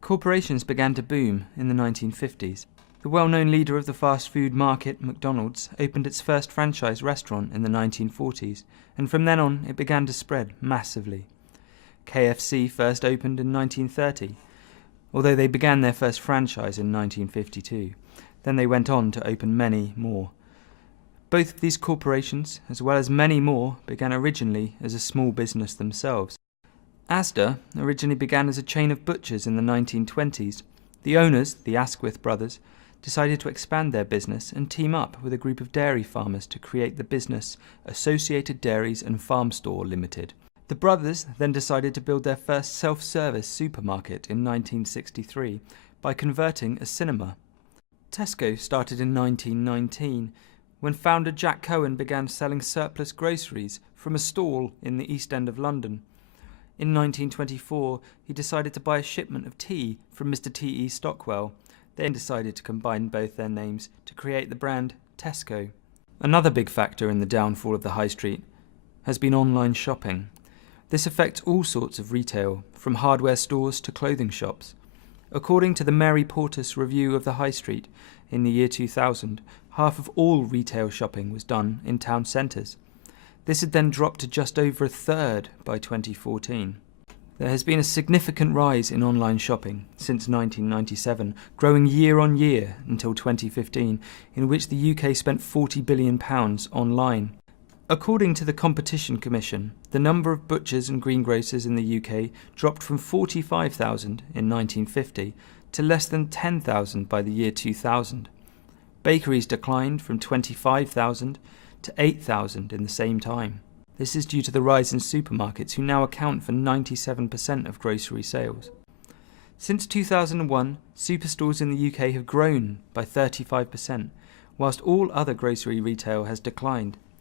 Corporations began to boom in the 1950s. The well-known leader of the fast food market, McDonald's, opened its first franchise restaurant in the 1940s, and from then on it began to spread massively. KFC first opened in 1930, although they began their first franchise in 1952. Then they went on to open many more. Both of these corporations, as well as many more, began originally as a small business themselves. Asda originally began as a chain of butchers in the 1920s. The owners, the Asquith brothers, decided to expand their business and team up with a group of dairy farmers to create the business Associated Dairies and Farm Store Limited. The brothers then decided to build their first self-service supermarket in 1963 by converting a cinema. Tesco started in 1919, when founder Jack Cohen began selling surplus groceries from a stall in the East End of London. In 1924, he decided to buy a shipment of tea from Mr. T.E. Stockwell. They then decided to combine both their names to create the brand Tesco. Another big factor in the downfall of the high street has been online shopping. This affects all sorts of retail, from hardware stores to clothing shops. According to the Mary Portas Review of the High Street, in the year 2000, half of all retail shopping was done in town centres. This had then dropped to just over a third by 2014. There has been a significant rise in online shopping since 1997, growing year on year until 2015, in which the UK spent £40 billion online. According to the Competition Commission, the number of butchers and greengrocers in the UK dropped from 45,000 in 1950 to less than 10,000 by the year 2000. Bakeries declined from 25,000 to 8,000 in the same time. This is due to the rise in supermarkets, who now account for 97% of grocery sales. Since 2001, superstores in the UK have grown by 35%, whilst all other grocery retail has declined.